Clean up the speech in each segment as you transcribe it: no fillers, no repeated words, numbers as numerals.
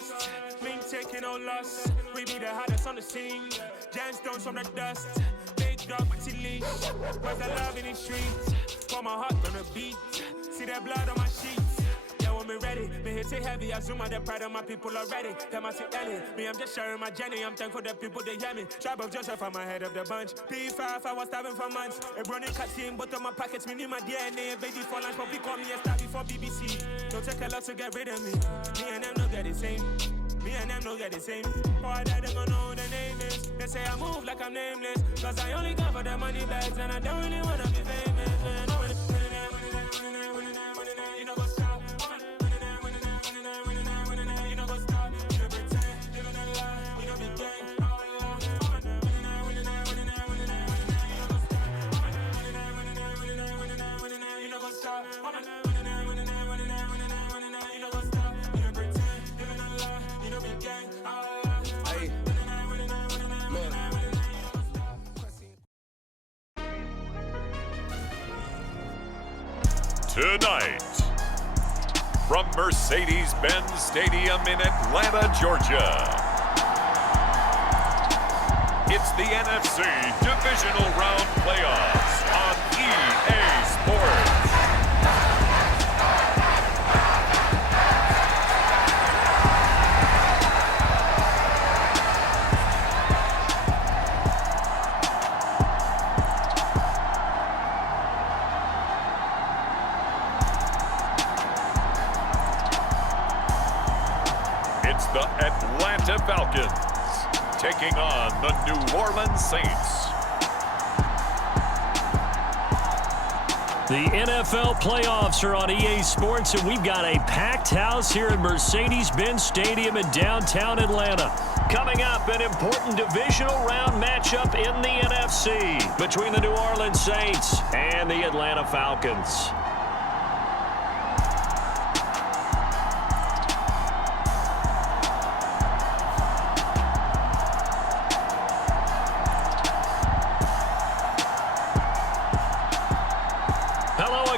trust. Been taking no loss. We be the hardest on the scene. Gemstones from the dust. Big dog, leash. Where's the love in the streets? Pour my heart on the beat. See that blood on my sheets. Yeah, when me ready, me hit it heavy. I zoom out the pride of my people already. Them I see Ellie. Me, I'm just sharing my journey. I'm thankful the people they hear me. Tribe of Joseph, I'm ahead of the bunch. P5, I was starving for months. A running cut in both of my pockets. Me need my DNA. Baby for lunch, but we call me a star before BBC. Don't take a lot to get rid of me. Me and them don't get the same. Me and them don't get the same. Boy, that they gonna know who the name is. They say I move like I'm nameless. Cause I only come for the money bags. And I don't really wanna be famous. You know what's up? You know what's up? You pretend, living a lie. You know the game. You know what's up? Tonight, from Mercedes-Benz Stadium in Atlanta, Georgia, it's the NFC Divisional Round Playoffs on EA Sports. The Atlanta Falcons taking on the New Orleans Saints. The NFL playoffs are on EA Sports, and we've got a packed house here at Mercedes-Benz Stadium in downtown Atlanta. Coming up, an important divisional round matchup in the NFC between the New Orleans Saints and the Atlanta Falcons.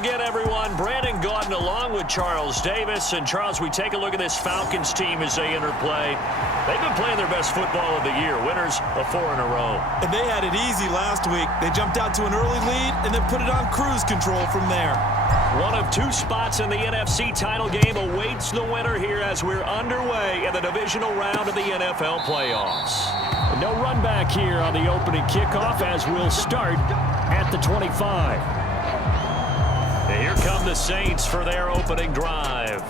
Again, everyone, Brandon Gaudin along with Charles Davis. And Charles, we take a look at this Falcons team as they enter play. They've been playing their best football of the year, winners of 4 in a row. And they had it easy last week. They jumped out to an early lead and then put it on cruise control from there. One of 2 spots in the NFC title game awaits the winner here as we're underway in the divisional round of the NFL playoffs. No run back here on the opening kickoff as we'll start at the 25. Here come the Saints for their opening drive.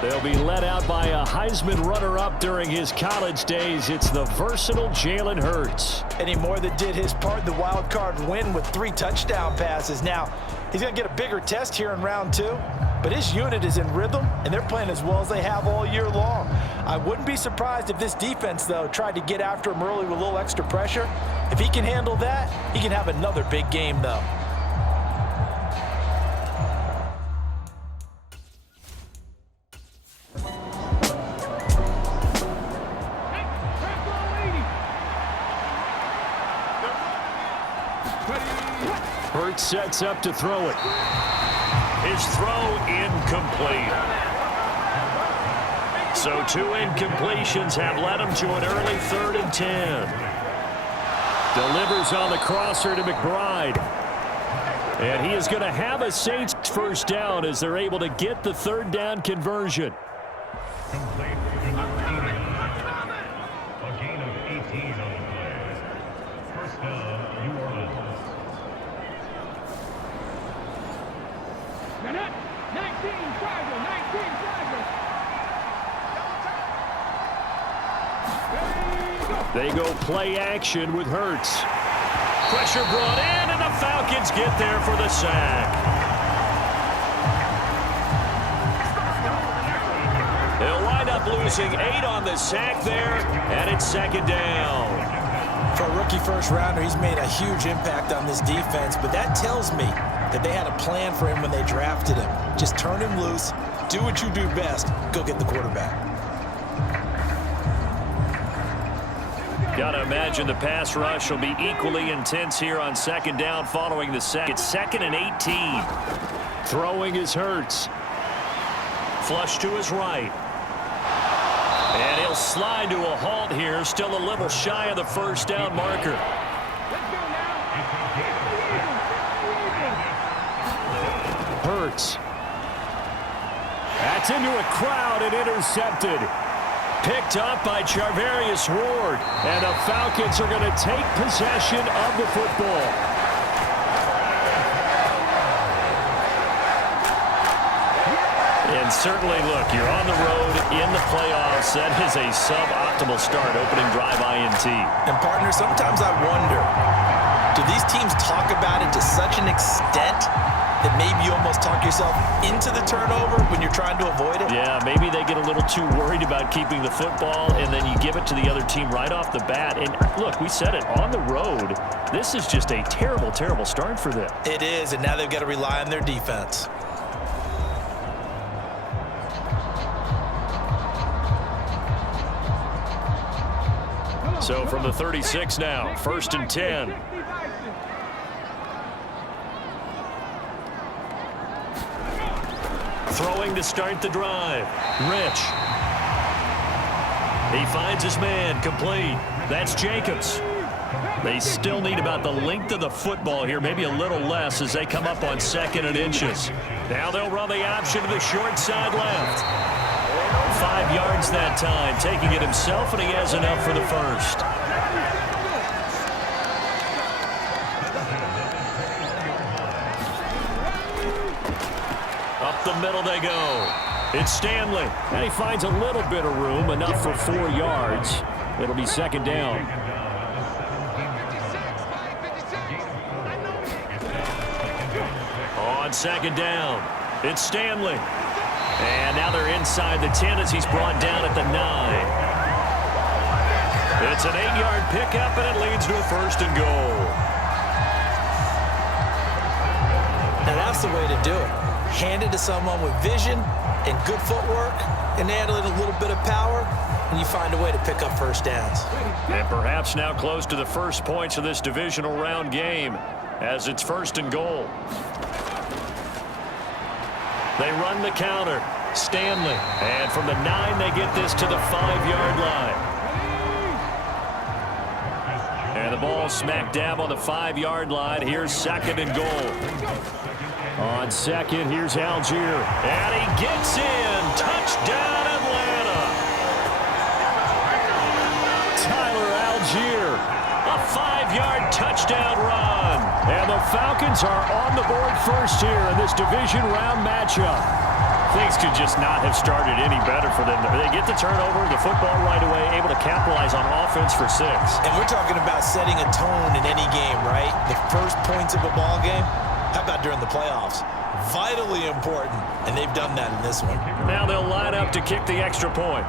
They'll be led out by a Heisman runner-up during his college days. It's the versatile Jalen Hurts. And he more than did his part in the wild card win with 3 touchdown passes. Now, he's going to get a bigger test here in round 2, but his unit is in rhythm, and they're playing as well as they have all year long. I wouldn't be surprised if this defense, though, tried to get after him early with a little extra pressure. If he can handle that, he can have another big game, though. Hurts sets up to throw it. His throw incomplete. So 2 incompletions have led him to an early 3rd and 10. Delivers on the crosser to McBride. And he is going to have a Saints first down as they're able to get the 3rd down conversion. They go play action with Hurts. Pressure brought in, and the Falcons get there for the sack. They'll wind up losing 8 on the sack there, and it's 2nd down. For a rookie first-rounder, he's made a huge impact on this defense, but that tells me that they had a plan for him when they drafted him. Just turn him loose, do what you do best, go get the quarterback. Got to imagine the pass rush will be equally intense here on 2nd down following the sack. It's 2nd and 18. Throwing is Hurts. Flush to his right. And he'll slide to a halt here, still a little shy of the first down marker. Hurts. That's into a crowd and intercepted. Picked up by Charvarius Ward. And the Falcons are going to take possession of the football. And certainly, look, you're on the road in the playoffs. That is a suboptimal start, opening drive INT. And, partner, sometimes I wonder, do these teams talk about it to such an extent that maybe you almost talk yourself into the turnover when you're trying to avoid it? Yeah, maybe they get a little too worried about keeping the football, and then you give it to the other team right off the bat. And, look, we said it, on the road, this is just a terrible, terrible start for them. It is, and now they've got to rely on their defense. So from the 36 now, 1st and 10. Throwing to start the drive. Rich. He finds his man, complete. That's Jacobs. They still need about the length of the football here, maybe a little less as they come up on 2nd and inches. Now they'll run the option to the short side left. 5 yards that time, taking it himself, and he has enough for the first. Up the middle they go. It's Stanley, and he finds a little bit of room, enough for 4 yards. It'll be 2nd down. On 2nd down, it's Stanley. And now they're inside the 10 as he's brought down at the 9. It's an 8-yard pickup, and it leads to a 1st and goal. Now that's the way to do it. Hand it to someone with vision and good footwork, and add a little bit of power, and you find a way to pick up 1st downs. And perhaps now close to the first points of this divisional round game as it's 1st and goal. They run the counter. Stanley. And from the 9, they get this to the 5-yard line. And the ball smack dab on the 5-yard line. Here's 2nd and goal. On 2nd, here's Algier. And he gets in. Touchdown, Atlanta. Tyler Algier. A 5-yard touchdown run. And the Falcons are on the board first here in this division round matchup. Things could just not have started any better for them. They get the turnover, the football right away, able to capitalize on offense for 6. And we're talking about setting a tone in any game, right? The first points of a ball game. How about during the playoffs? Vitally important, and they've done that in this one. Now they'll line up to kick the extra point.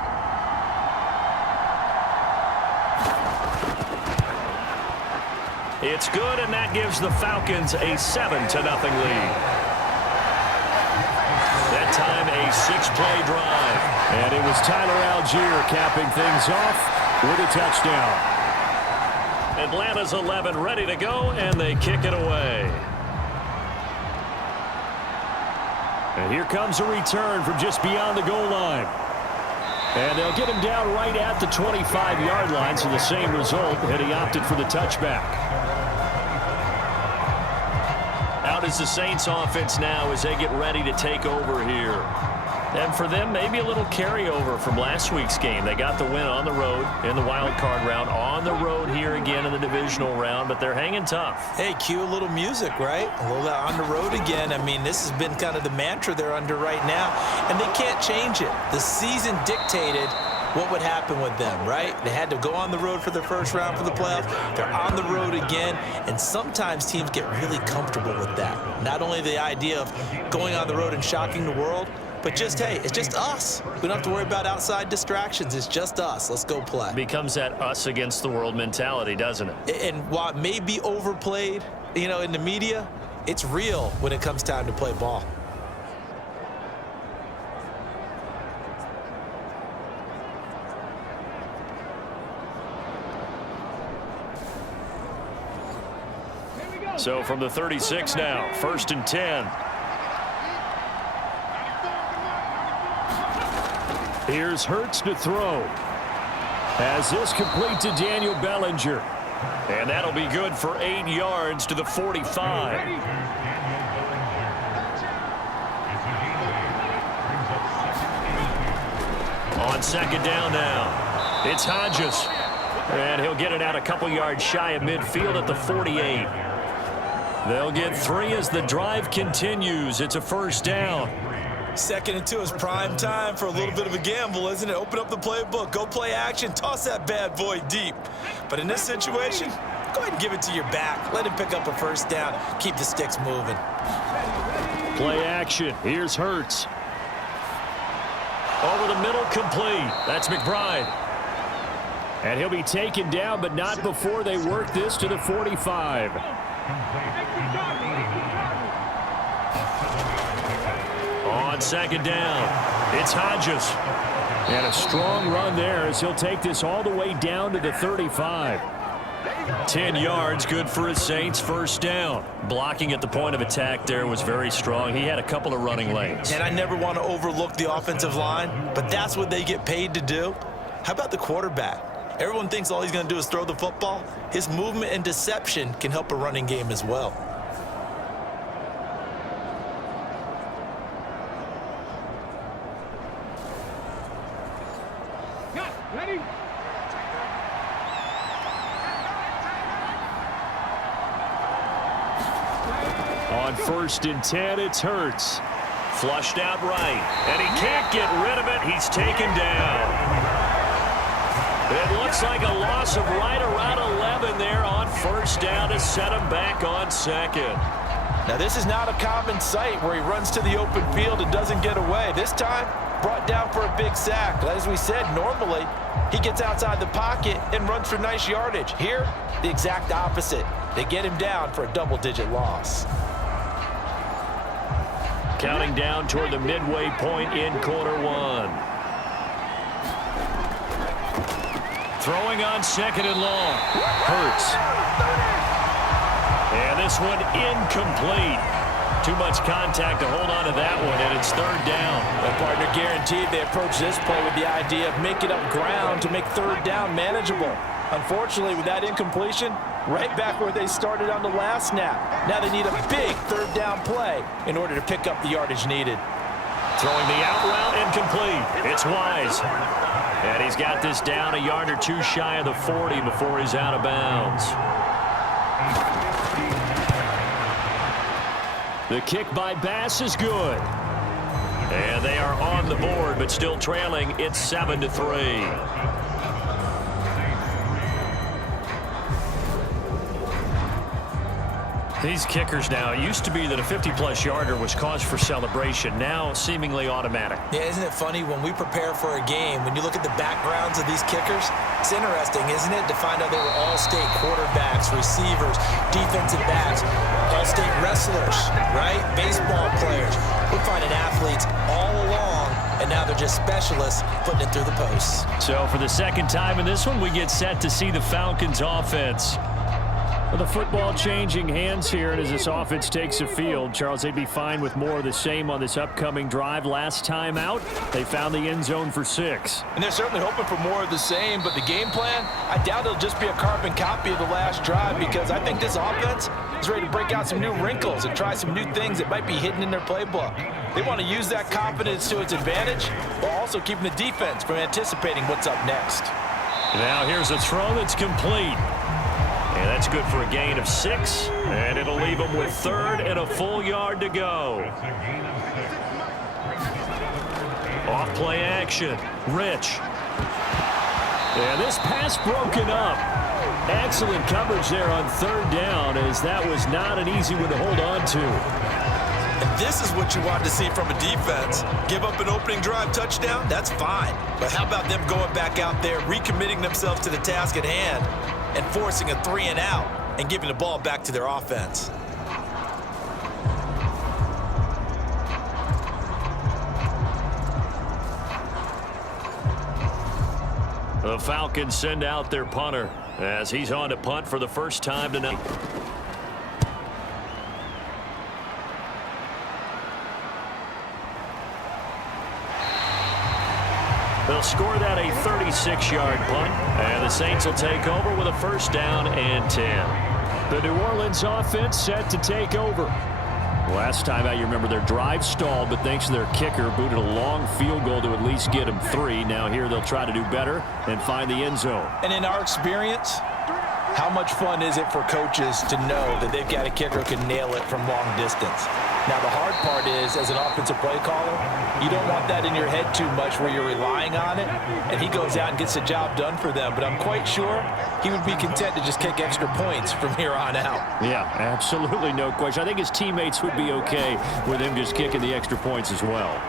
It's good, and that gives the Falcons a 7-0 lead. That time, a 6-play drive. And it was Tyler Algier capping things off with a touchdown. Atlanta's 11 ready to go, and they kick it away. And here comes a return from just beyond the goal line. And they'll get him down right at the 25-yard line, so the same result, and he opted for the touchback. Out is the Saints offense now as they get ready to take over here. And for them, maybe a little carryover from last week's game. They got the win on the road in the wild card round, on the road here again in the divisional round, but they're hanging tough. Hey, cue a little music, right? A little on the road again. I mean, this has been kind of the mantra they're under right now, and they can't change it. The season dictated what would happen with them, right? They had to go on the road for the first round for the playoffs. They're on the road again, and sometimes teams get really comfortable with that. Not only the idea of going on the road and shocking the world, but just, hey, it's just us. We don't have to worry about outside distractions. It's just us. Let's go play. Becomes that us against the world mentality, doesn't it? And while it may be overplayed, you know, in the media, it's real when it comes time to play ball. So from the 36 now, 1st and 10. Here's Hurts to throw. As this complete to Daniel Bellinger. And that'll be good for 8 yards to the 45. On second down now, it's Hodges. And he'll get it out a couple yards shy of midfield at the 48. They'll get 3 as the drive continues. It's a first down. 2nd and 2 is prime time for a little bit of a gamble, isn't it? Open up the playbook, go play action, toss that bad boy deep. But in this situation, go ahead and give it to your back. Let him pick up a first down. Keep the sticks moving. Play action. Here's Hurts. Over the middle, complete. That's McBride. And he'll be taken down, but not before they work this to the 45. On second down, it's Hodges. And a strong run there as he'll take this all the way down to the 35. 10 yards, good for his Saints, first down. Blocking at the point of attack there was very strong. He had a couple of running lanes. And I never want to overlook the offensive line, but that's what they get paid to do. How about the quarterback? Everyone thinks all he's going to do is throw the football. His movement and deception can help a running game as well. Ready? On 1st and 10, it's Hurts. Flushed out right, and he can't get rid of it. He's taken down. It looks like a loss of right around 11 there on first down to set him back on second. Now, this is not a common sight where he runs to the open field and doesn't get away. This time, brought down for a big sack. As we said, normally, he gets outside the pocket and runs for nice yardage. Here, the exact opposite. They get him down for a double-digit loss. Counting down toward the midway point in quarter 1. Throwing on 2nd and long. Hurts. And this one incomplete. Too much contact to hold on to that one, and it's 3rd down. Well, partner, guaranteed they approach this play with the idea of making up ground to make 3rd down manageable. Unfortunately, with that incompletion, right back where they started on the last snap. Now they need a big 3rd down play in order to pick up the yardage needed. Throwing the out route incomplete. It's Wise. And he's got this down a yard or 2 shy of the 40 before he's out of bounds. The kick by Bass is good. And they are on the board, but still trailing. It's 7-3. These kickers now, it used to be that a 50-plus yarder was cause for celebration. Now, seemingly automatic. Yeah, isn't it funny when we prepare for a game, when you look at the backgrounds of these kickers, it's interesting, isn't it, to find out they were all-state quarterbacks, receivers, defensive backs, all-state wrestlers, right? Baseball players. We're finding athletes all along, and now they're just specialists putting it through the posts. So for the 2nd time in this one, we get set to see the Falcons offense. Well, the football changing hands here, and as this offense takes the field, Charles, they'd be fine with more of the same on this upcoming drive. Last time out, they found the end zone for 6. And they're certainly hoping for more of the same, but the game plan, I doubt it'll just be a carbon copy of the last drive, because I think this offense is ready to break out some new wrinkles and try some new things that might be hidden in their playbook. They want to use that confidence to its advantage, while also keeping the defense from anticipating what's up next. Now here's a throw that's complete. And that's good for a gain of 6, and it'll leave them with 3rd and a full yard to go. Off play action, Rich. And this pass broken up. Excellent coverage there on 3rd down, as that was not an easy one to hold on to. And this is what you want to see from a defense. Give up an opening drive touchdown, that's fine. But how about them going back out there, recommitting themselves to the task at hand, and forcing a 3 and out and giving the ball back to their offense. The Falcons send out their punter as he's on to punt for the first time tonight. They'll score that a 36-yard punt, and the Saints will take over with a first down and 10. The New Orleans offense set to take over. Last time out, you remember their drive stalled, but thanks to their kicker, booted a long field goal to at least get them 3. Now here they'll try to do better and find the end zone. And in our experience, how much fun is it for coaches to know that they've got a kicker who can nail it from long distance? Now, the hard part is, as an offensive play caller, you don't want that in your head too much where you're relying on it, and he goes out and gets the job done for them. But I'm quite sure he would be content to just kick extra points from here on out. Yeah, absolutely no question. I think his teammates would be okay with him just kicking the extra points as well.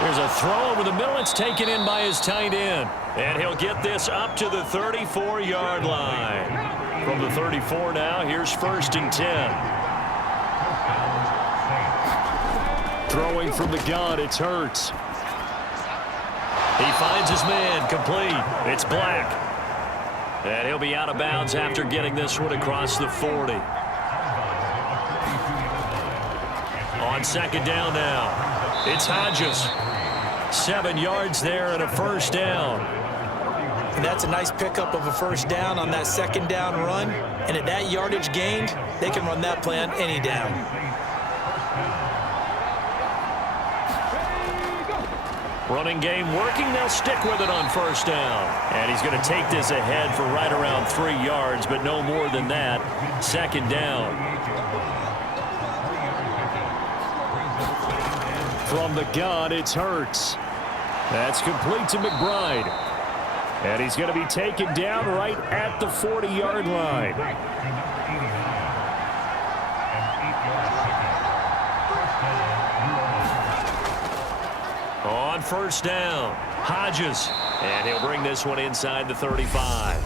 There's a throw over the middle. It's taken in by his tight end. And he'll get this up to the 34-yard line. From the 34 now, here's first and 10. Throwing from the gun, it's Hurts. He finds his man, complete. It's Black. And he'll be out of bounds after getting this one across the 40. On second down now, it's Hodges. 7 yards there and a first down. And that's a nice pickup of a first down on that second down run. And at that yardage gained, they can run that play on any down. Running game working. They'll stick with it on first down. And he's going to take this ahead for right around 3 yards, but no more than that. Second down. From the gun, it's Hurts. That's complete to McBride. And he's going to be taken down right at the 40-yard line. On first down, Hodges. And he'll bring this one inside the 35.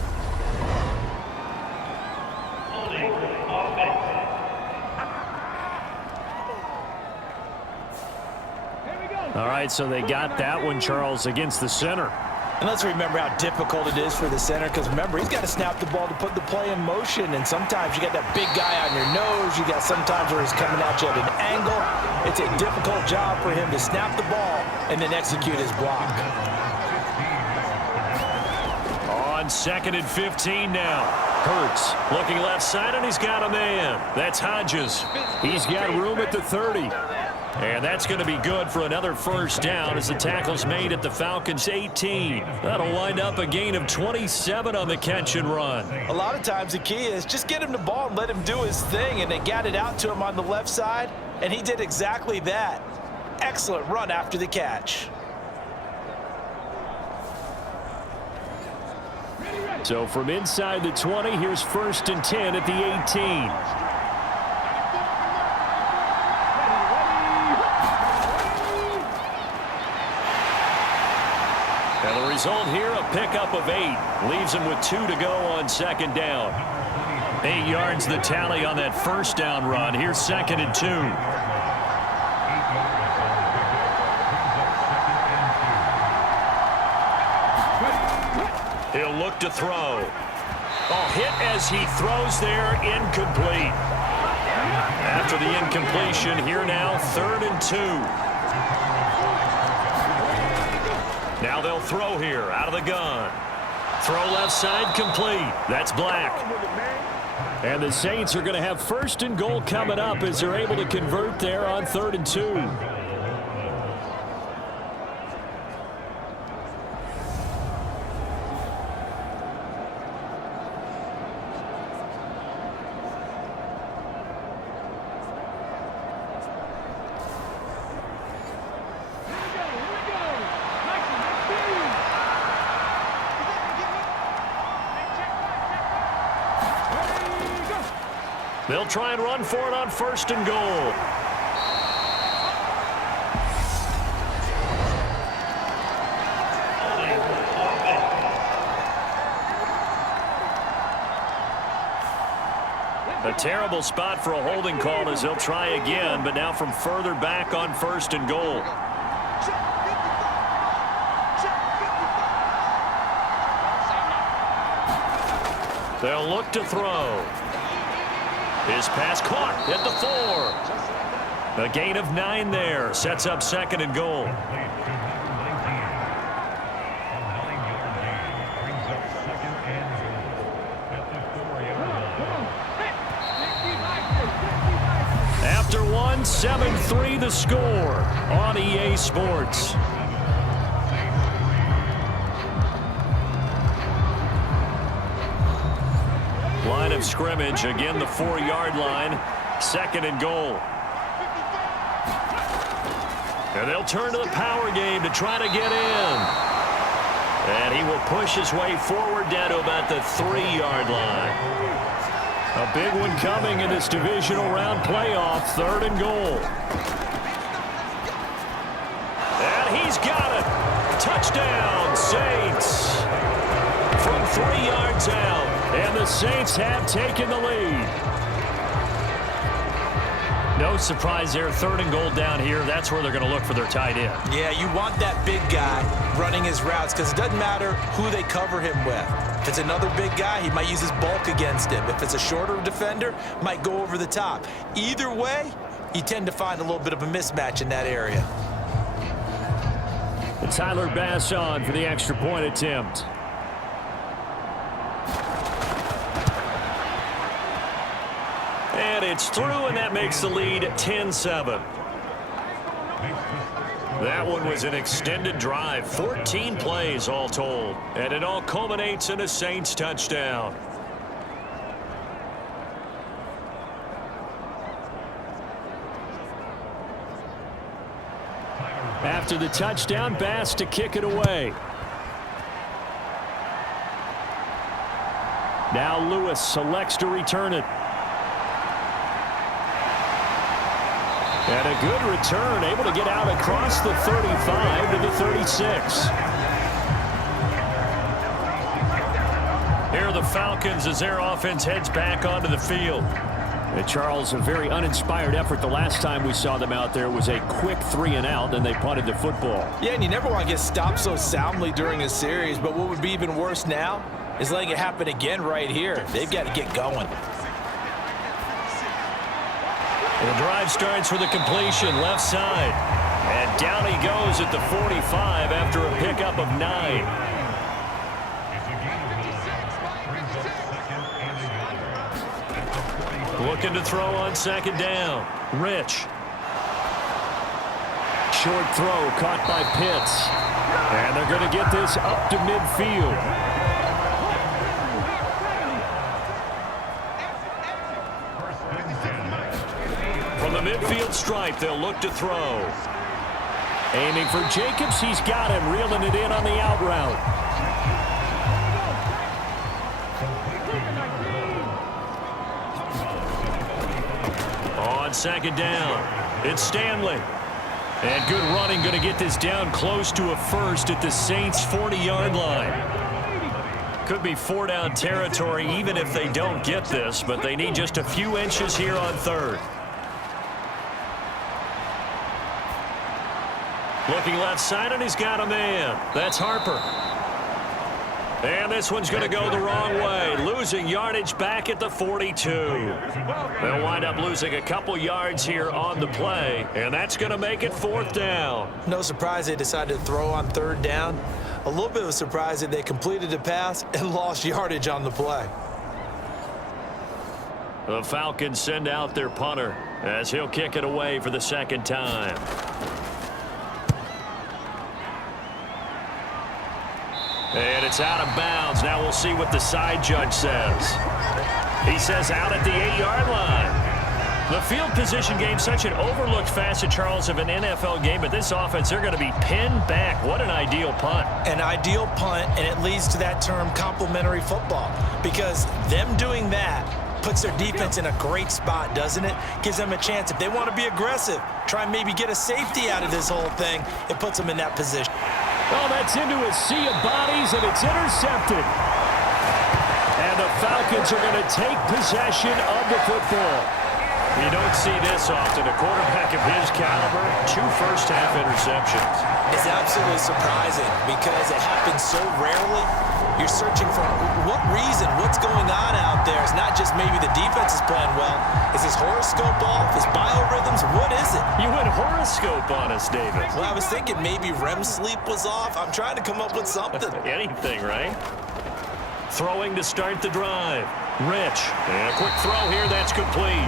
All right, so they got that one, Charles, against the center. And let's remember how difficult it is for the center, because remember, he's got to snap the ball to put the play in motion, and sometimes you got that big guy on your nose. You got sometimes where he's coming at you at an angle. It's a difficult job for him to snap the ball and then execute his block. On second and 15 now. Hurts looking left side, and he's got a man. That's Hodges. He's got room at the 30. And that's going to be good for another first down as the tackle's made at the Falcons' 18. That'll wind up a gain of 27 on the catch and run. A lot of times the key is just get him the ball and let him do his thing, and they got it out to him on the left side, and he did exactly that. Excellent run after the catch. So from inside the 20, here's first and 10 at the 18. And the result here, a pickup of 8. Leaves him with 2 to go on second down. 8 yards the tally on that first down run. Here's second and 2. He'll look to throw. Oh, hit as he throws there, incomplete. After the incompletion, here now, third and 2. Now they'll throw here out of the gun. Throw left side, complete. That's Black. And the Saints are going to have first and goal coming up as they're able to convert there on third and 2. They'll try and run for it on first and goal. A terrible spot for a holding call as they'll try again, but now from further back on first and goal. They'll look to throw. His pass caught at the 4. A gain of 9 there. Sets up second and goal. 7-3 the score on EA Sports. Line of scrimmage, again the 4-yard line, 2nd and goal. And they'll turn to the power game to try to get in. And he will push his way forward down to about the 3-yard line. A big one coming in this divisional round playoff, 3rd and goal. And he's got it. Touchdown, Saints. From 3 yards out. And the Saints have taken the lead. No surprise there. 3rd and goal down here. That's where they're going to look for their tight end. Yeah, you want that big guy running his routes because it doesn't matter who they cover him with. If it's another big guy, he might use his bulk against him. If it's a shorter defender, might go over the top. Either way, you tend to find a little bit of a mismatch in that area. And Tyler Bass on for the extra point attempt. And it's through, and that makes the lead 10-7. That one was an extended drive, 14 plays all told, and it all culminates in a Saints touchdown. After the touchdown, Bass to kick it away. Now Lewis selects to return it. And a good return, able to get out across the 35 to the 36. Here are the Falcons as their offense heads back onto the field. And Charles, a very uninspired effort. The last time we saw them out there was a quick 3-and-out, and they punted the football. Yeah, and you never want to get stopped so soundly during a series, but what would be even worse now is letting it happen again right here. They've got to get going. The drive starts with a completion left side. And down he goes at the 45 after a pickup of 9. Looking to throw on 2nd down. Rich. Short throw caught by Pitts. And they're going to get this up to midfield. From the midfield stripe, they'll look to throw. Aiming for Jacobs. He's got him, reeling it in on the out route. On 2nd down, it's Stanley. And good running, going to get this down close to a first at the Saints' 40-yard line. Could be 4-down territory even if they don't get this, but they need just a few inches here on 3rd. Looking left side, and he's got a man. That's Harper. And this one's going to go the wrong way, losing yardage back at the 42. They'll wind up losing a couple yards here on the play, and that's going to make it 4th down. No surprise they decided to throw on 3rd down. A little bit of a surprise that they completed the pass and lost yardage on the play. The Falcons send out their punter as he'll kick it away for the 2nd time. And it's out of bounds. Now we'll see what the side judge says. He says out at the 8-yard line. The field position game, such an overlooked facet, Charles, of an NFL game, but this offense, they're going to be pinned back. What an ideal punt. An ideal punt, and it leads to that term complementary football, because them doing that puts their defense in a great spot, doesn't it? Gives them a chance. If they want to be aggressive, try and maybe get a safety out of this whole thing, it puts them in that position. Well, that's into a sea of bodies, and it's intercepted. And the Falcons are going to take possession of the football. You don't see this often. A quarterback of his caliber, 2 first-half interceptions. It's absolutely surprising because it happens so rarely. You're searching for what reason, what's going on out there. It's not just maybe the defense is playing well. Is his horoscope off? His biorhythms? What is it? You went horoscope on us, David. Well, I was thinking maybe REM sleep was off. I'm trying to come up with something. Anything, right? Throwing to start the drive. Rich. And a quick throw here. That's complete.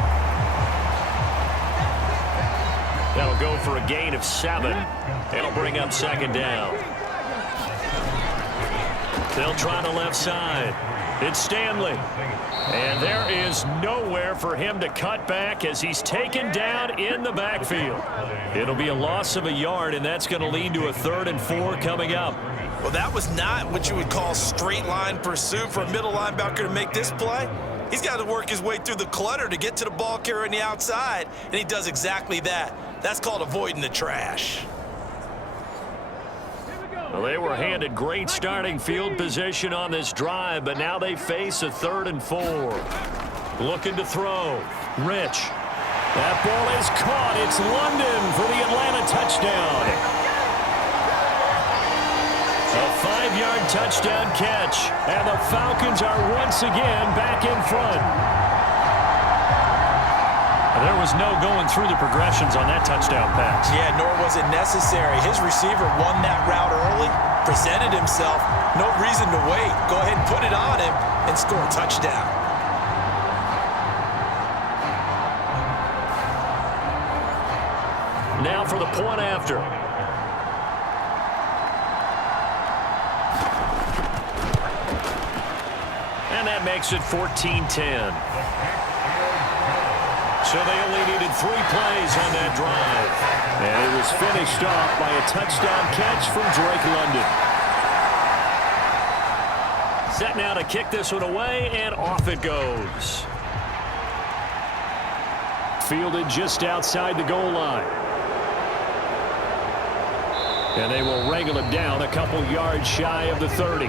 That'll go for a gain of 7. It'll bring up second down. They'll try the left side. It's Stanley. And there is nowhere for him to cut back as he's taken down in the backfield. It'll be a loss of a yard, and that's going to lead to a 3rd and 4 coming up. Well, that was not what you would call straight line pursuit for a middle linebacker to make this play. He's got to work his way through the clutter to get to the ball carrier on the outside, and he does exactly that. That's called avoiding the trash. Well, they were handed great starting field position on this drive, but now they face a 3rd and 4. Looking to throw. Rich. That ball is caught. It's London for the Atlanta touchdown. A 5-yard touchdown catch, and the Falcons are once again back in front. There was no going through the progressions on that touchdown pass. Yeah, nor was it necessary. His receiver won that route early, presented himself. No reason to wait. Go ahead and put it on him and score a touchdown. Now for the point after. And that makes it 14-10. So they only needed 3 plays on that drive. And it was finished off by a touchdown catch from Drake London. Set now to kick this one away, and off it goes. Fielded just outside the goal line. And they will wrangle it down a couple yards shy of the 30.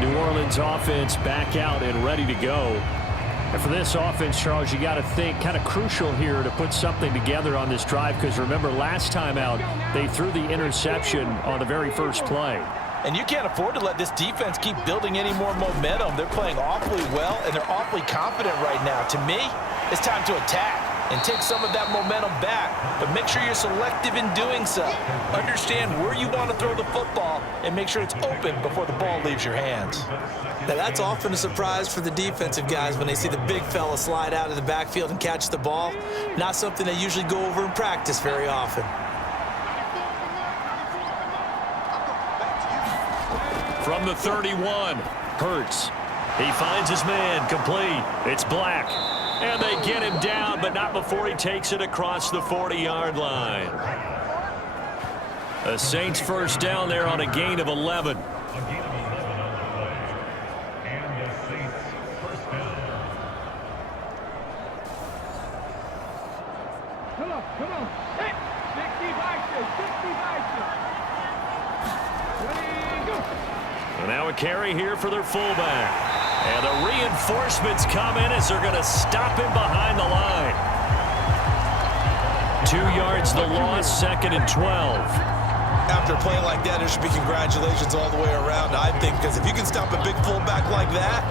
New Orleans offense back out and ready to go. And for this offense, Charles, you got to think kind of crucial here to put something together on this drive, because remember last time out they threw the interception on the very first play. And you can't afford to let this defense keep building any more momentum. They're playing awfully well, and they're awfully confident right now. To me, it's time to attack and take some of that momentum back. But make sure you're selective in doing so. Understand where you want to throw the football and make sure it's open before the ball leaves your hands. Now, that's often a surprise for the defensive guys when they see the big fella slide out of the backfield and catch the ball. Not something they usually go over in practice very often. From the 31, Hurts. He finds his man, complete. It's Black. And they get him down, but not before he takes it across the 40-yard line. The Saints first down there on a gain of 11. Come on. Hey, 65. And now a carry here for their fullback. And the reinforcements come in as they're going to stop him behind the line. 2 yards the loss, 2nd and 12. After a play like that, there should be congratulations all the way around, I think, because if you can stop a big fullback like that,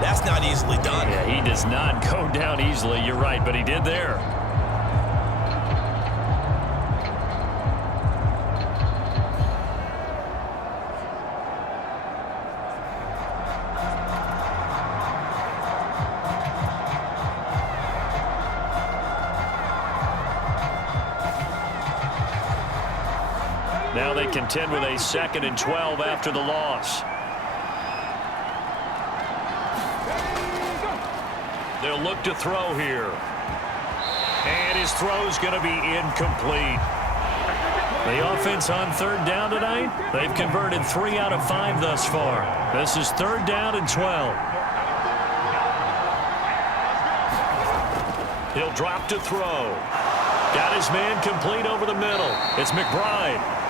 that's not easily done. Yeah, he does not go down easily. You're right, but he did there. Now they contend with a 2nd and 12 after the loss. They'll look to throw here. And his throw's going to be incomplete. The offense on 3rd down tonight, they've converted 3 out of 5 thus far. This is 3rd down and 12. He'll drop to throw. Got his man complete over the middle. It's McBride.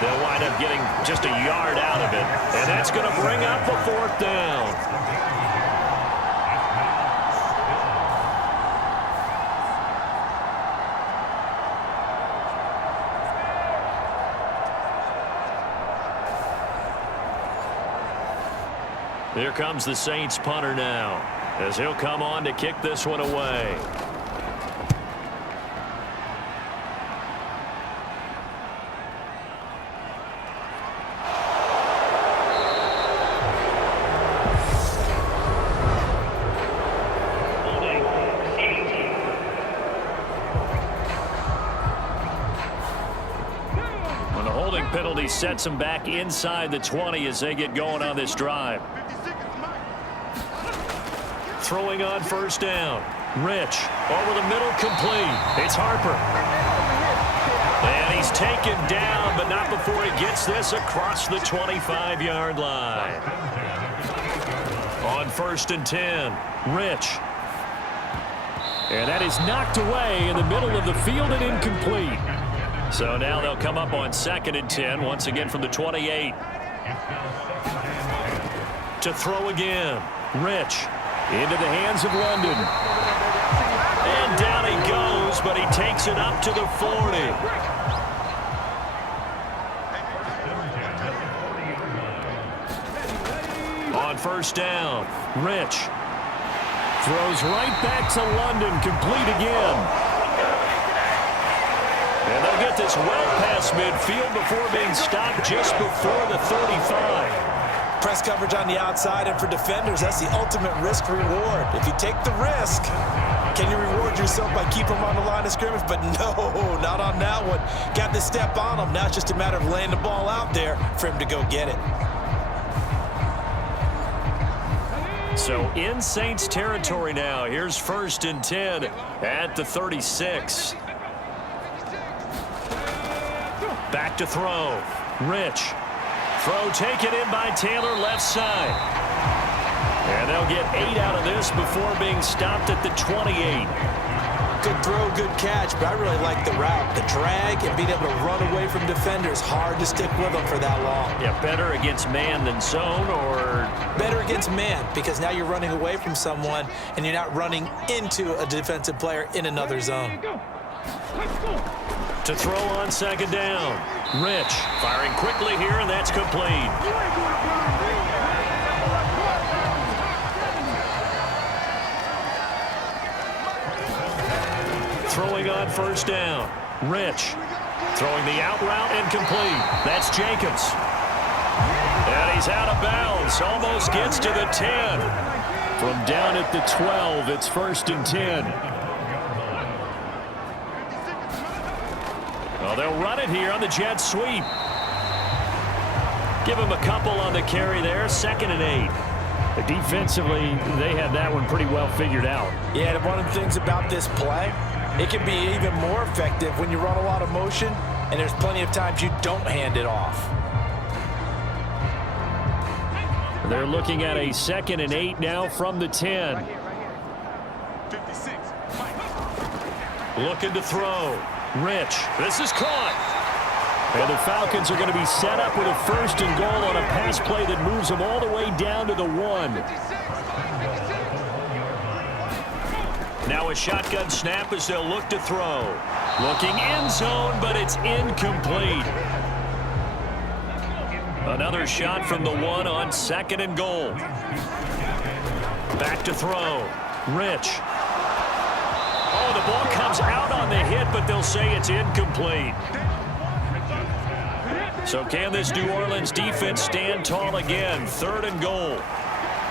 They'll wind up getting just a yard out of it. And that's going to bring up the 4th down. Here comes the Saints punter now, as he'll come on to kick this one away. penalty sets them back inside the 20 as they get going on this drive. Throwing on first down. Rich over the middle, complete. It's Harper. And he's taken down, but not before he gets this across the 25-yard line. On first and 10, Rich. And that is knocked away in the middle of the field and incomplete. So now they'll come up on second and 10, once again from the 28. To throw again, Rich. Into the hands of London. And down he goes, but he takes it up to the 40. On first down, Rich. Throws right back to London, complete again. And they'll get this well past midfield before being stopped just before the 35. Press coverage on the outside, and for defenders, that's the ultimate risk-reward. If you take the risk, can you reward yourself by keeping them on the line of scrimmage? But no, not on that one. Got the step on him. Now it's just a matter of laying the ball out there for him to go get it. So in Saints territory now. Here's first and 10 at the 36. Back to throw. Rich. Throw taken in by Taylor, left side. And they'll get 8 out of this before being stopped at the 28. Good throw, good catch, but I really like the route. The drag and being able to run away from defenders. Hard to stick with them for that long. Yeah, better against man than zone, or? Better against man, because now you're running away from someone and you're not running into a defensive player in another zone. To throw on second down. Rich firing quickly here, and that's complete. Throwing on first down. Rich throwing the out route, incomplete. That's Jacobs. And he's out of bounds. Almost gets to the 10. From down at the 12, it's first and 10. Well, they'll run it here on the jet sweep. Give him a couple on the carry there. Second and 8. Defensively, they had that one pretty well figured out. Yeah, and one of the things about this play, it can be even more effective when you run a lot of motion, and there's plenty of times you don't hand it off. They're looking at a second and 8 now from the 10. Looking to throw. Rich. This is caught. And the Falcons are going to be set up with a first and goal on a pass play that moves them all the way down to the 1. Now a shotgun snap as they'll look to throw. Looking end zone, but it's incomplete. Another shot from the 1 on second and goal. Back to throw. Rich. Oh, the ball comes out on the hit, but they'll say it's incomplete. So can this New Orleans defense stand tall again? Third and goal.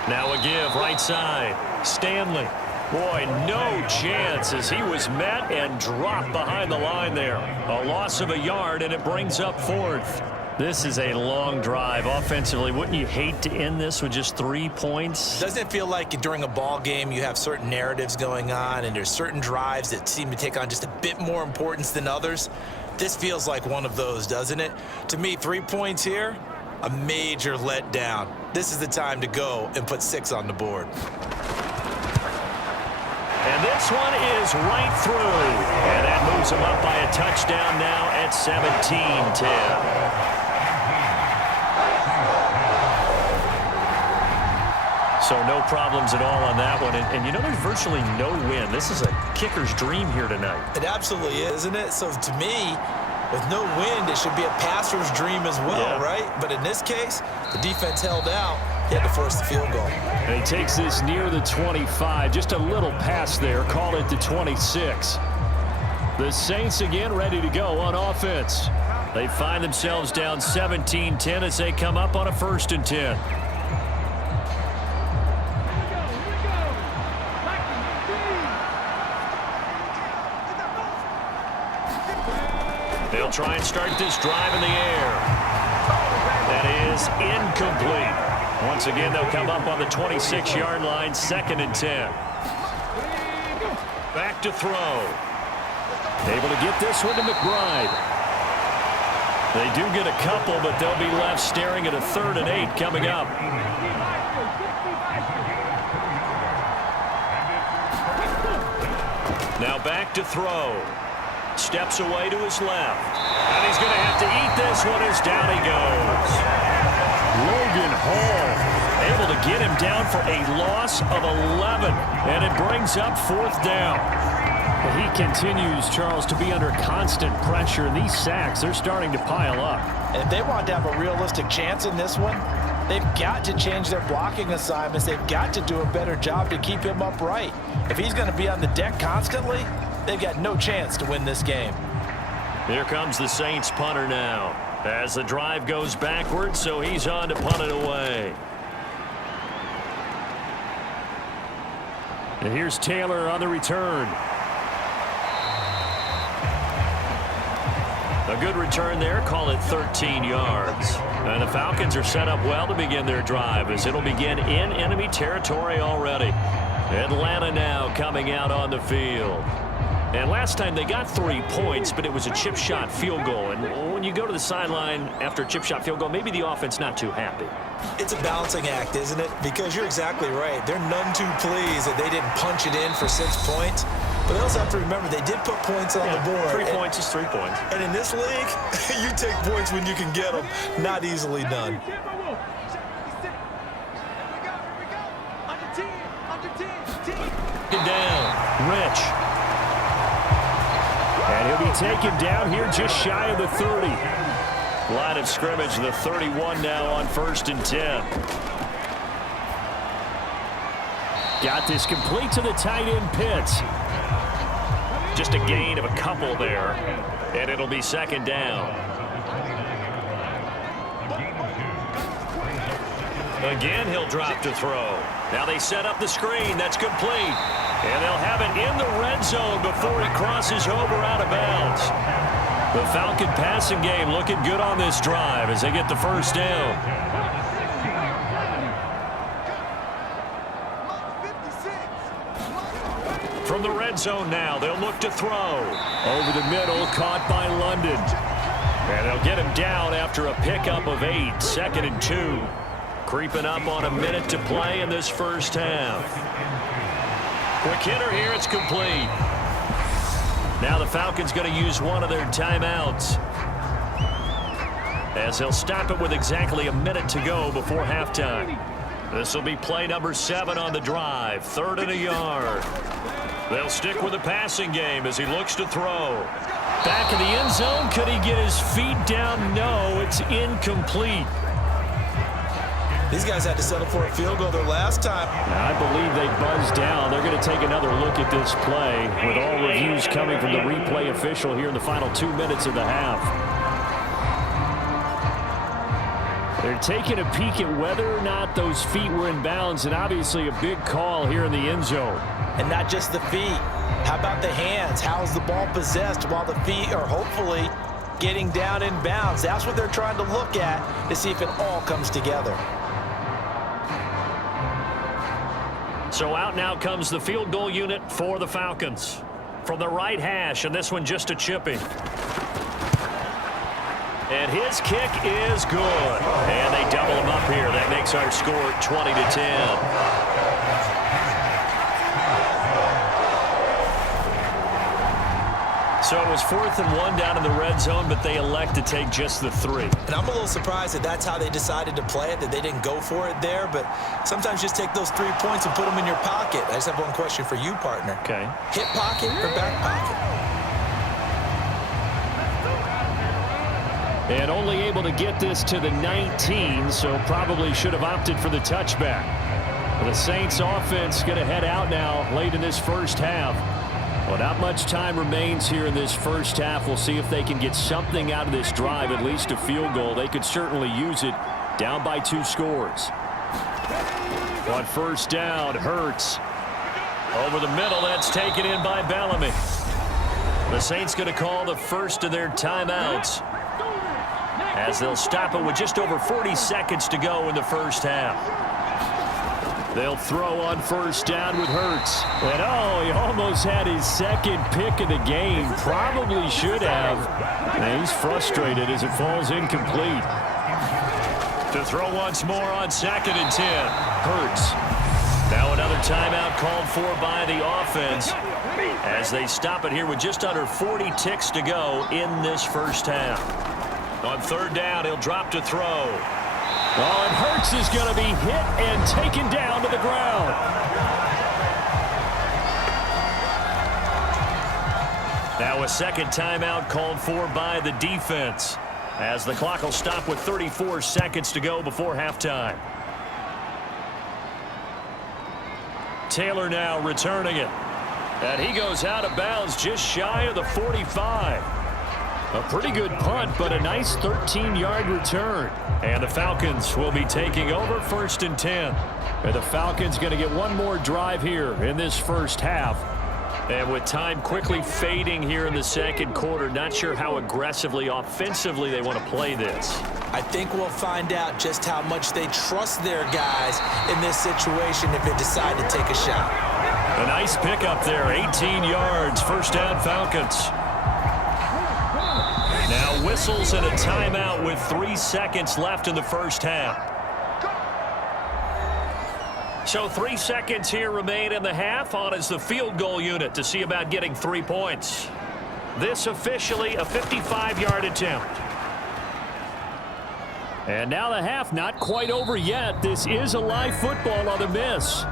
Now a give right side. Stanley. Boy, no chance as he was met and dropped behind the line there. A loss of a yard, and it brings up fourth. This is a long drive offensively. Wouldn't you hate to end this with just 3 points? Doesn't it feel like during a ball game you have certain narratives going on and there's certain drives that seem to take on just a bit more importance than others? This feels like one of those, doesn't it? To me, 3 points here, a major letdown. This is the time to go and put 6 on the board. And this one is right through. And that moves them up by a touchdown now at 17-10. So no problems at all on that one. And you know, there's virtually no wind. This is a kicker's dream here tonight. It absolutely is, isn't it? So to me, with no wind, it should be a passer's dream as well, right? But in this case, the defense held out. He had to force the field goal. And he takes this near the 25. Just a little pass there. Call it the 26. The Saints again ready to go on offense. They find themselves down 17-10 as they come up on a first and 10. They'll try and start this drive in the air. That is incomplete. Once again, they'll come up on the 26-yard line, 2nd and 10. Back to throw. Able to get this one to McBride. They do get a couple, but they'll be left staring at a 3rd and 8 coming up. Now back to throw. Steps away to his left. And he's going to have to eat this one as down he goes. Logan Hall able to get him down for a loss of 11. And it brings up 4th down. He continues, Charles, to be under constant pressure. And these sacks, they're starting to pile up. And if they want to have a realistic chance in this one, they've got to change their blocking assignments. They've got to do a better job to keep him upright. If he's going to be on the deck constantly, they've got no chance to win this game. Here comes the Saints punter now. As the drive goes backwards, so he's on to punt it away. And here's Taylor on the return. A good return there, call it 13 yards. And the Falcons are set up well to begin their drive as it'll begin in enemy territory already. Atlanta now coming out on the field. And last time they got 3 points, but it was a chip shot field goal. And when you go to the sideline after a chip shot field goal, maybe the offense not too happy. It's a balancing act, isn't it? Because you're exactly right. They're none too pleased that they didn't punch it in for 6 points. But they also have to remember they did put points on the board. 3 points is 3 points. And in this league, you take points when you can get them. Not easily done. Down, Rich. And he'll be taken down here just shy of the 30. Line of scrimmage, the 31 now on 1st and 10. Got this complete to the tight end Pitts. Just a gain of a couple there, and it'll be 2nd down. Again, he'll drop to throw. Now they set up the screen. That's complete. And they'll have it in the red zone before he crosses over out of bounds. The Falcon passing game looking good on this drive as they get the 1st down. From the red zone now, they'll look to throw. Over the middle, caught by London. And they'll get him down after a pickup of 8, 2nd and 2. Creeping up on a minute to play in this first half. Quick hitter here, it's complete. Now the Falcons going to use one of their timeouts, as they'll stop it with exactly a minute to go before halftime. This will be play number 7 on the drive, 3rd and a yard. They'll stick with the passing game as he looks to throw. Back in the end zone, could he get his feet down? No, it's incomplete. These guys had to settle for a field goal their last time. I believe they buzzed down. They're going to take another look at this play with all reviews coming from the replay official here in the final 2 minutes of the half. They're taking a peek at whether or not those feet were in bounds, and obviously a big call here in the end zone. And not just the feet. How about the hands? How's the ball possessed while the feet are hopefully getting down in bounds? That's what they're trying to look at to see if it all comes together. So out now comes the field goal unit for the Falcons. From the right hash, and this one just a chipping. And his kick is good. And they double him up here. That makes our score 20-10. So it was 4th and 1 down in the red zone, but they elect to take just the 3. And I'm a little surprised that that's how they decided to play it, that they didn't go for it there. But sometimes just take those 3 points and put them in your pocket. I just have one question for you, partner. Okay. Hip pocket or back pocket? And only able to get this to the 19, so probably should have opted for the touchback. The Saints offense going to head out now late in this first half. Well, not much time remains here in this first half. We'll see if they can get something out of this drive, at least a field goal. They could certainly use it down by 2 scores. On 1st down, Hurts. Over the middle, that's taken in by Bellamy. The Saints going to call the first of their timeouts as they'll stop it with just over 40 seconds to go in the first half. They'll throw on first down with Hurts. And he almost had his second pick of the game. Probably should have. And he's frustrated as it falls incomplete. To throw once more on 2nd and 10. Hurts. Now another timeout called for by the offense as they stop it here with just under 40 ticks to go in this first half. On 3rd down, he'll drop to throw. And Hurts is going to be hit and taken down to the ground. Now a second timeout called for by the defense as the clock will stop with 34 seconds to go before halftime. Taylor now returning it. And he goes out of bounds just shy of the 45. A pretty good punt, but a nice 13-yard return. And the Falcons will be taking over 1st and 10. And the Falcons going to get one more drive here in this first half. And with time quickly fading here in the second quarter, not sure how aggressively, offensively they want to play this. I think we'll find out just how much they trust their guys in this situation if they decide to take a shot. A nice pickup there, 18 yards, first down Falcons. Now whistles and a timeout with 3 seconds left in the first half. So 3 seconds here remain in the half. On is the field goal unit to see about getting 3 points. This officially a 55-yard attempt. And now the half not quite over yet. This is a live football on the miss.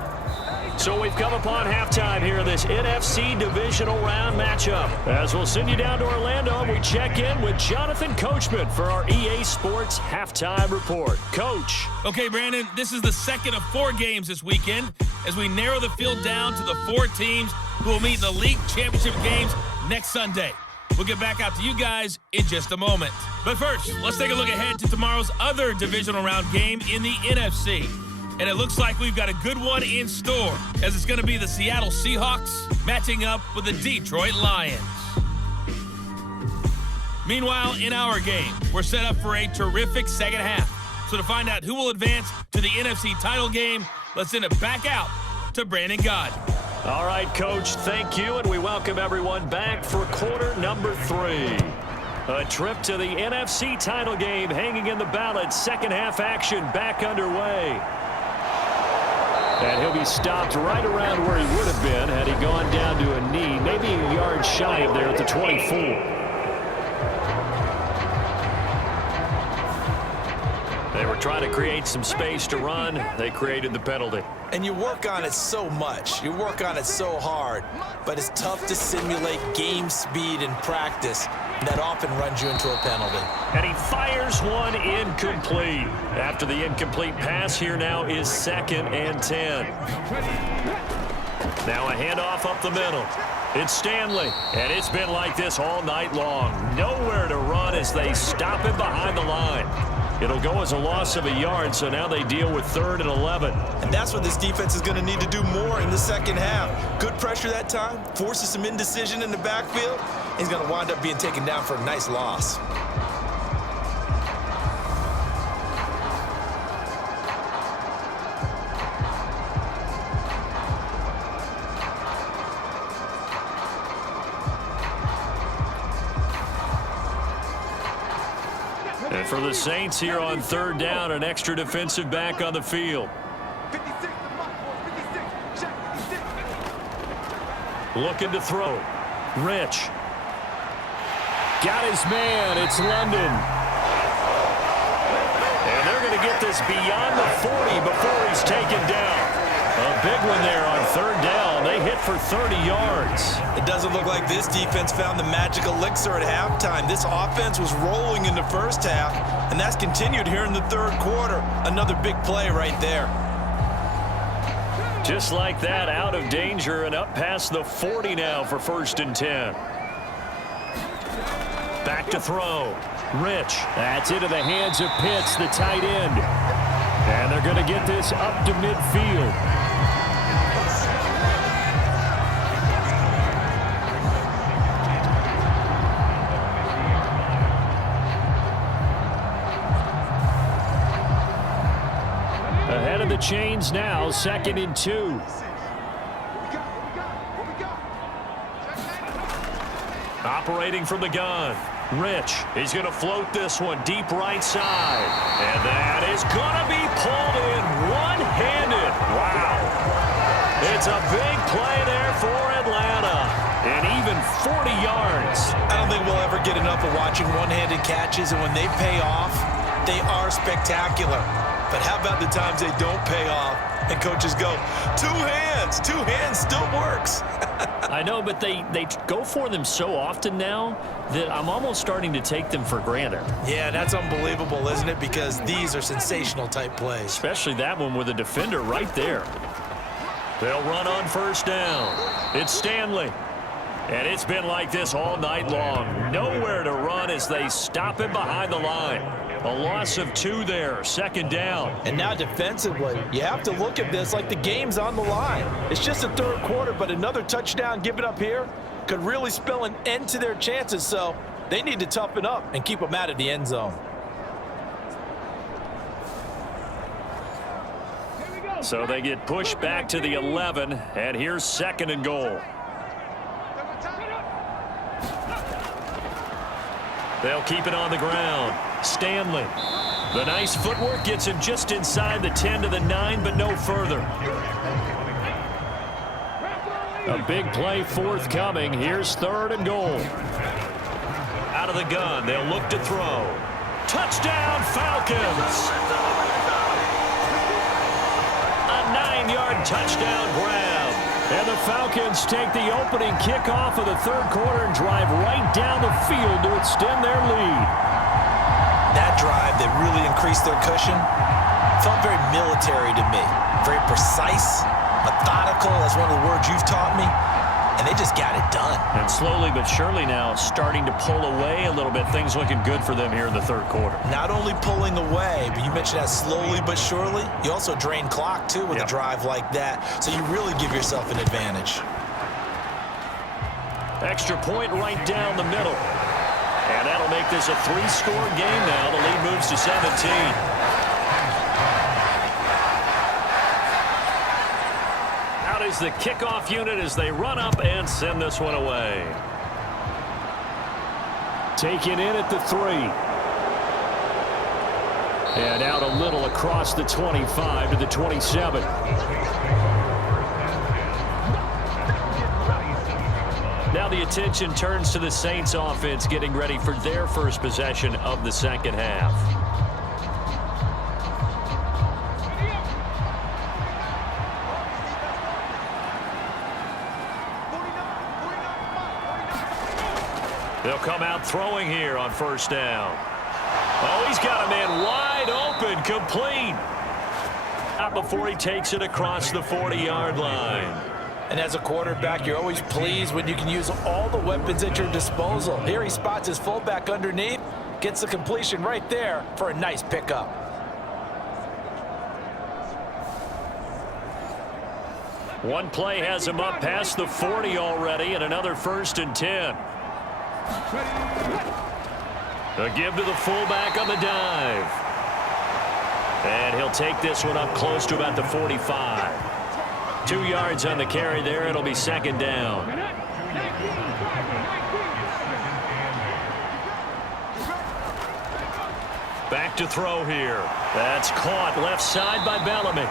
So we've come upon halftime here in this NFC Divisional Round matchup. As we'll send you down to Orlando, we check in with Jonathan Coachman for our EA Sports Halftime Report. Coach. Okay, Brandon, this is the second of 4 games this weekend as we narrow the field down to the 4 teams who will meet in the league championship games next Sunday. We'll get back out to you guys in just a moment. But first, let's take a look ahead to tomorrow's other divisional round game in the NFC. And it looks like we've got a good one in store, as it's going to be the Seattle Seahawks matching up with the Detroit Lions. Meanwhile, in our game, we're set up for a terrific second half. So to find out who will advance to the NFC title game, let's send it back out to Brandon God. All right, Coach, thank you, and we welcome everyone back for quarter number 3. A trip to the NFC title game hanging in the balance. Second half action back underway. And he'll be stopped right around where he would have been had he gone down to a knee, maybe a yard shy of there at the 24. They were trying to create some space to run. They created the penalty. And you work on it so much. You work on it so hard. But it's tough to simulate game speed in practice. And that often runs you into a penalty. And he fires one incomplete. After the incomplete pass, here now is 2nd and 10. Now a handoff up the middle. It's Stanley, and it's been like this all night long. Nowhere to run as they stop him behind the line. It'll go as a loss of a yard, so now they deal with 3rd and 11. And that's what this defense is going to need to do more in the second half. Good pressure that time, forces some indecision in the backfield. He's going to wind up being taken down for a nice loss. And for the Saints here on 3rd down, an extra defensive back on the field. Looking to throw. Rich. Got his man. It's London. And they're going to get this beyond the 40 before he's taken down. A big one there on 3rd down. They hit for 30 yards. It doesn't look like this defense found the magic elixir at halftime. This offense was rolling in the first half, and that's continued here in the 3rd quarter. Another big play right there. Just like that, out of danger and up past the 40 now for 1st and 10. Back to throw. Rich. That's into the hands of Pitts, the tight end. And they're going to get this up to midfield. the chains now, 2nd and 2. Operating from the gun. Rich, he's going to float this one deep right side. And that is going to be pulled in one-handed. Wow. It's a big play there for Atlanta. And even 40 yards. I don't think we'll ever get enough of watching one-handed catches, and when they pay off, they are spectacular. But how about the times they don't pay off and coaches go, two hands still works. I know, but they go for them so often now that I'm almost starting to take them for granted. Yeah, that's unbelievable, isn't it? Because these are sensational type plays. Especially that one with a defender right there. They'll run on first down. It's Stanley. And it's been like this all night long. Nowhere to run as they stop him behind the line. A loss of 2 there, 2nd down. And now defensively, you have to look at this like the game's on the line. It's just the 3rd quarter, but another touchdown given up here could really spell an end to their chances, so they need to toughen up and keep them out of the end zone. So they get pushed back to the 11, and here's 2nd and goal. They'll keep it on the ground. Stanley. The nice footwork gets him just inside the 10 to the 9, but no further. A big play forthcoming. Here's 3rd and goal. Out of the gun, they'll look to throw. Touchdown, Falcons! A 9-yard touchdown grab. And the Falcons take the opening kickoff of the 3rd quarter and drive right down the field to extend their lead. That drive that really increased their cushion felt very military to me. Very precise, methodical, that's one of the words you've taught me. And they just got it done. And slowly but surely now starting to pull away a little bit. Things looking good for them here in the 3rd quarter. Not only pulling away, but you mentioned that slowly but surely. You also drain clock, too, with a drive like that. So you really give yourself an advantage. Extra point right down the middle. And that'll make this a 3-score game now. The lead moves to 17. Is the kickoff unit as they run up and send this one away. Taken in at the 3. And out a little across the 25 to the 27. Now the attention turns to the Saints offense getting ready for their first possession of the 2nd half. They'll come out throwing here on first down. Oh, he's got a man wide open, complete. Not before he takes it across the 40-yard line. And as a quarterback, you're always pleased when you can use all the weapons at your disposal. Here he spots his fullback underneath, gets the completion right there for a nice pickup. One play has him up past the 40 already, and another 1st and 10. A give to the fullback on the dive. And he'll take this one up close to about the 45. 2 yards on the carry there. It'll be 2nd down. Back to throw here. That's caught left side by Bellamy.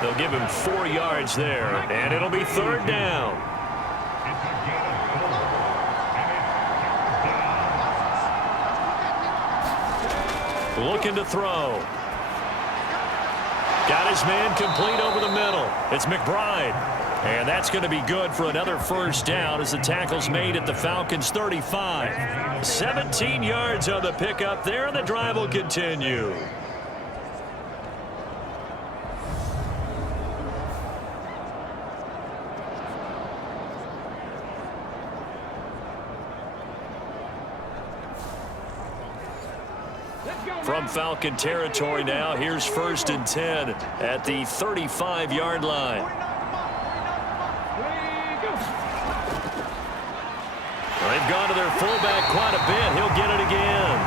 They'll give him 4 yards there, and it'll be 3rd down. Looking to throw. Got his man complete over the middle. It's McBride. And that's going to be good for another 1st down as the tackle's made at the Falcons' 35. 17 yards on the pickup there, and the drive will continue. From Falcon territory now, here's 1st and 10 at the 35-yard line. They've gone to their fullback quite a bit. He'll get it again.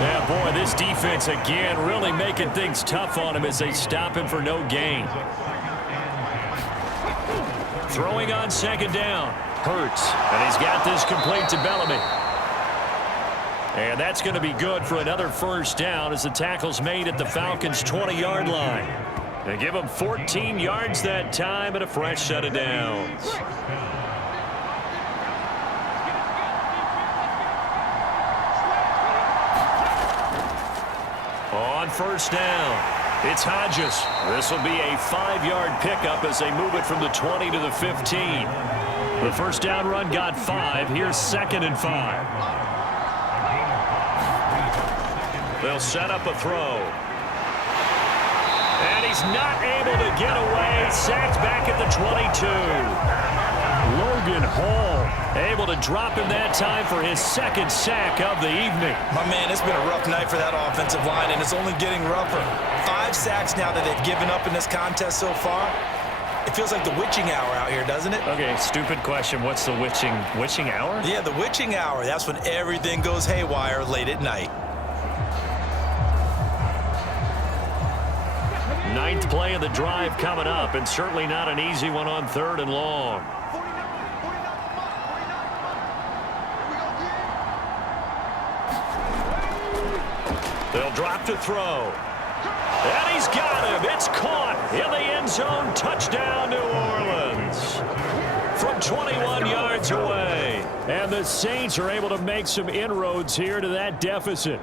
Yeah, boy, this defense again really making things tough on him as they stop him for no gain. Throwing on second down. Hurts, and he's got this complete to Bellamy. And that's going to be good for another first down as the tackle's made at the Falcons' 20-yard line. They give him 14 yards that time and a fresh set of downs. On first down, it's Hodges. This will be a 5-yard pickup as they move it from the 20 to the 15. The first down run got 5. Here's 2nd and 5. They'll set up a throw. And he's not able to get away. Sacked back at the 22. Logan Hall able to drop him that time for his 2nd sack of the evening. My man, it's been a rough night for that offensive line, and it's only getting rougher. 5 sacks now that they've given up in this contest so far. It feels like the witching hour out here, doesn't it? Okay, stupid question. What's the witching hour? Yeah, the witching hour. That's when everything goes haywire late at night. 9th play of the drive coming up, and certainly not an easy one on 3rd and long. They'll drop to throw. And he's got him. It's caught in the end zone. Touchdown, New Orleans. From 21 yards away. And the Saints are able to make some inroads here to that deficit.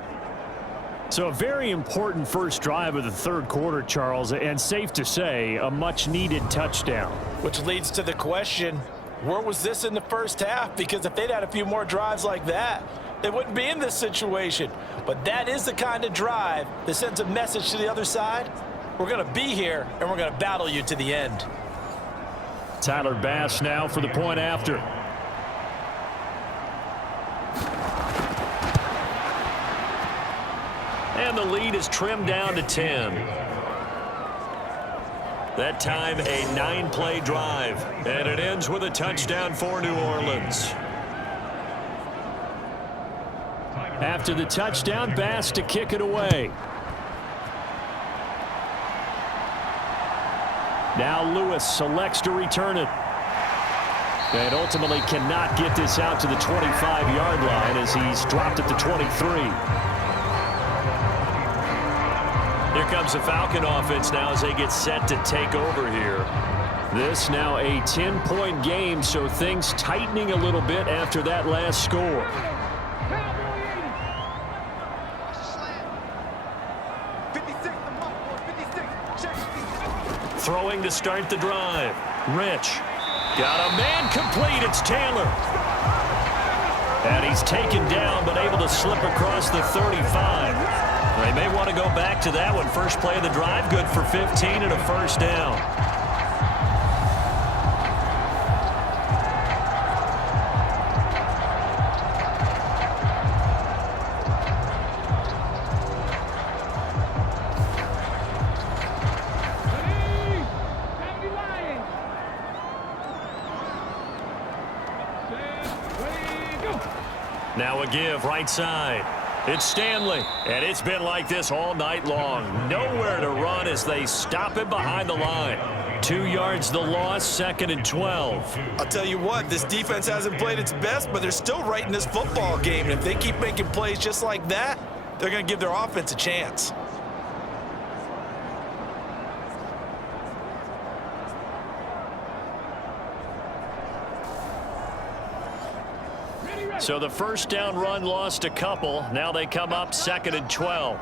So a very important first drive of the 3rd quarter, Charles, and safe to say, a much-needed touchdown. Which leads to the question, where was this in the first half? Because if they'd had a few more drives like that, they wouldn't be in this situation. But that is the kind of drive that sends a message to the other side. We're going to be here, and we're going to battle you to the end. Tyler Bass now for the point after. And the lead is trimmed down to 10. That time, a 9-play drive. And it ends with a touchdown for New Orleans. After the touchdown, Bass to kick it away. Now Lewis selects to return it. And ultimately cannot get this out to the 25-yard line as he's dropped at the 23. Here comes the Falcon offense now as they get set to take over here. This now a 10-point game, so things tightening a little bit after that last score. Throwing to start the drive. Rich. Got a man complete. It's Taylor. And he's taken down but able to slip across the 35. They may want to go back to that one. First play of the drive, good for 15 and a first down. Now a give right side. It's Stanley, and it's been like this all night long. Nowhere to run as they stop him behind the line. 2 yards the loss, 2nd and 12. I'll tell you what, this defense hasn't played its best, but they're still right in this football game. And if they keep making plays just like that, they're going to give their offense a chance. So the first down run lost a couple. Now they come up 2nd and 12.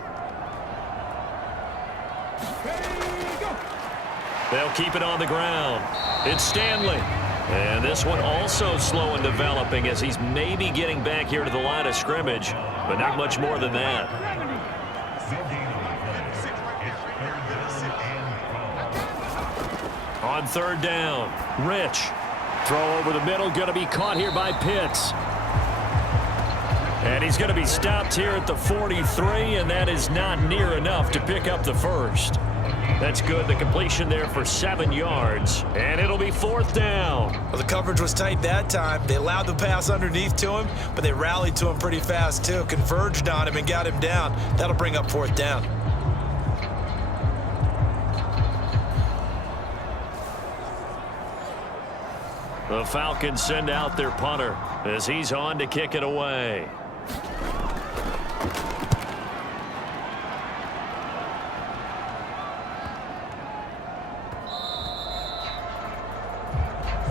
They'll keep it on the ground. It's Stanley. And this one also slow in developing as he's maybe getting back here to the line of scrimmage, but not much more than that. On 3rd down, Rich. Throw over the middle, going to be caught here by Pitts. And he's going to be stopped here at the 43, and that is not near enough to pick up the first. That's good. The completion there for 7 yards, and it'll be 4th down. Well, the coverage was tight that time. They allowed the pass underneath to him, but they rallied to him pretty fast, too. Converged on him and got him down. That'll bring up 4th down. The Falcons send out their punter as he's on to kick it away.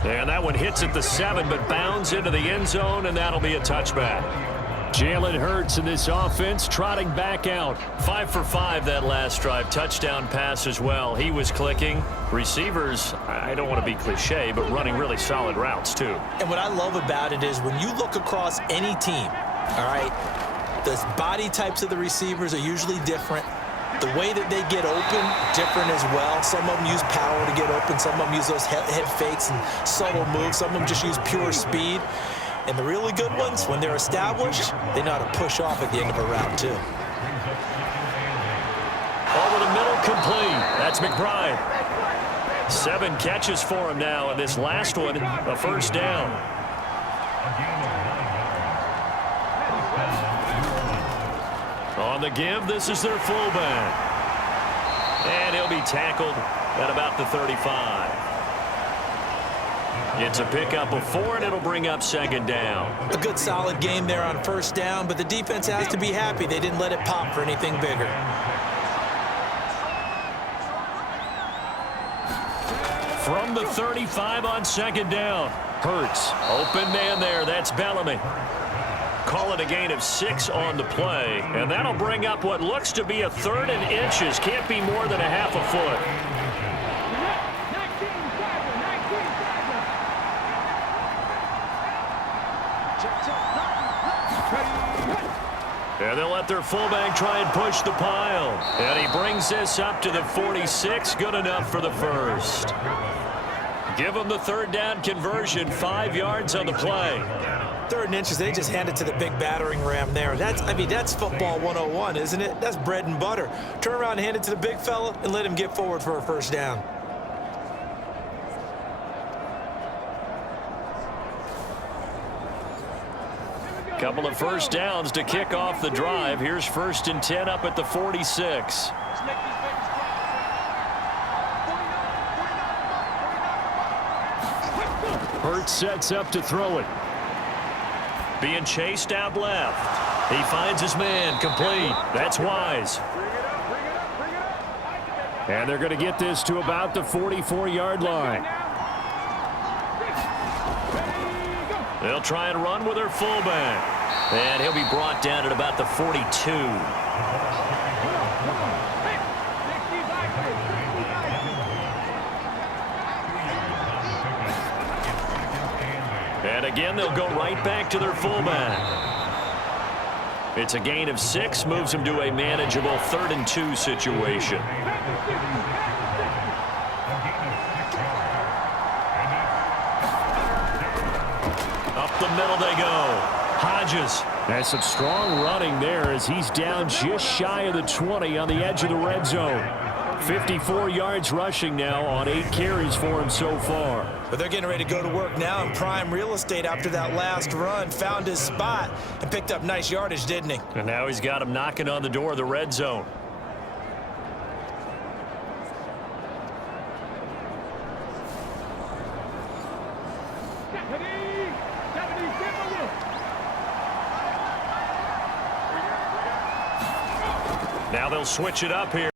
And that one hits at the 7, but bounds into the end zone, and that'll be a touchback. Jalen Hurts in this offense trotting back out. 5 for 5 that last drive. Touchdown pass as well. He was clicking. Receivers, I don't want to be cliche, but running really solid routes too. And what I love about it is when you look across any team, all right, the body types of the receivers are usually different. The way that they get open, different as well. Some of them use power to get open. Some of them use those head fakes and subtle moves. Some of them just use pure speed. And the really good ones, when they're established, they know how to push off at the end of a route, too. Over the middle, complete. That's McBride. 7 catches for him now, and this last one, a 1st down. On the give, this is their fullback. And he'll be tackled at about the 35. It's a pickup of 4, and it'll bring up 2nd down. A good solid game there on 1st down, but the defense has to be happy they didn't let it pop for anything bigger. From the 35 on 2nd down. Hurts, open man there. That's Bellamy. Call it a gain of 6 on the play, and that'll bring up what looks to be a 3rd and inches. Can't be more than a half a foot. And they'll let their fullback try and push the pile. And he brings this up to the 46. Good enough for the 1st. Give them the 3rd down conversion. 5 yards on the play. 3rd and inches, they just hand it to the big battering ram there. That's football 101, isn't it? That's bread and butter. Turn around and hand it to the big fella and let him get forward for a 1st down. Couple of 1st downs to kick off the drive. Here's 1st and 10 up at the 46. Hurts sets up to throw it. Being chased out left. He finds his man, complete. That's Wise. And they're going to get this to about the 44-yard line. They'll try and run with their fullback. And he'll be brought down at about the 42. And again, they'll go right back to their fullback. It's a gain of 6, moves them to a manageable 3rd and 2 situation. Up the middle they go. Hodges. Has some strong running there as he's down just shy of the 20 on the edge of the red zone. 54 yards rushing now on 8 carries for him so far. But they're getting ready to go to work now in prime real estate after that last run. Found his spot and picked up nice yardage, didn't he? And now he's got him knocking on the door of the red zone. Now they'll switch it up here.